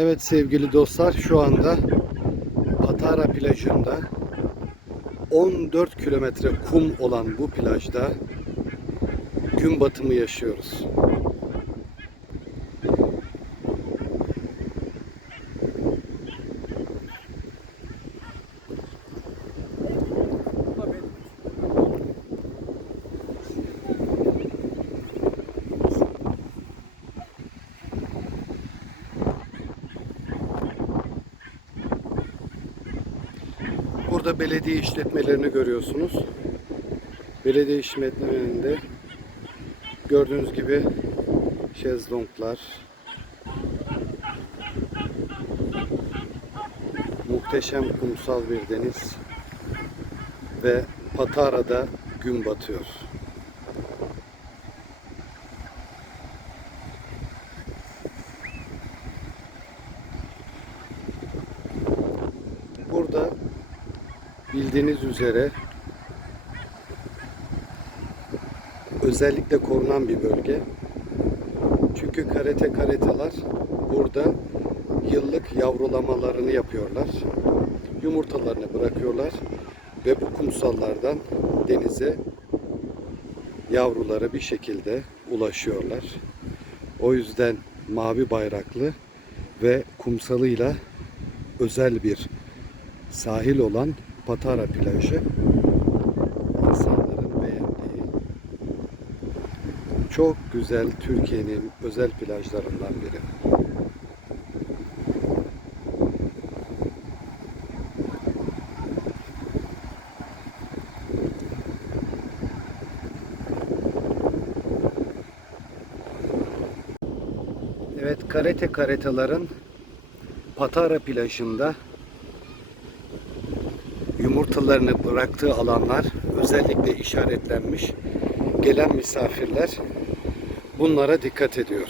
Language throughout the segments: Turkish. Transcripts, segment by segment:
Evet sevgili dostlar şu anda Patara plajında 14 kilometre kum olan bu plajda gün batımı yaşıyoruz. Burada belediye işletmelerini görüyorsunuz. Belediye işletmelerinde gördüğünüz gibi şezlonglar, muhteşem kumsal bir deniz ve Patara'da gün batıyor. Burada bildiğiniz üzere özellikle korunan bir bölge. Çünkü karate karetalar burada yıllık yavrulamalarını yapıyorlar. Yumurtalarını bırakıyorlar ve bu kumsallardan denize yavruları bir şekilde ulaşıyorlar. O yüzden mavi bayraklı ve kumsalıyla özel bir sahil olan Patara plajı insanların beğendiği çok güzel Türkiye'nin özel plajlarından biri. Evet karate karetaların Patara plajında yumurtalarını bıraktığı alanlar özellikle işaretlenmiş. Gelen misafirler bunlara dikkat ediyor.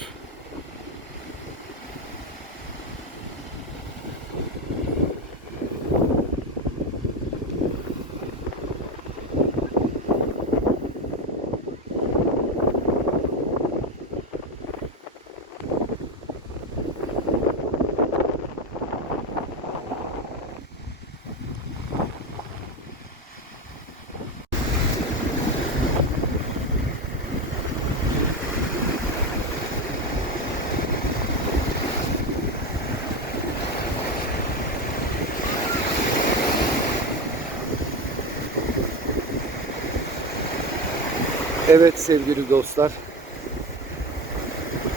Evet sevgili dostlar.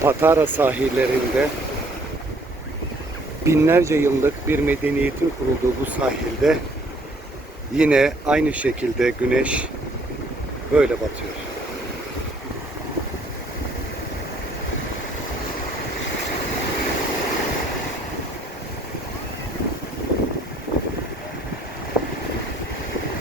Patara sahillerinde binlerce yıllık bir medeniyetin kurulduğu bu sahilde yine aynı şekilde güneş böyle batıyor.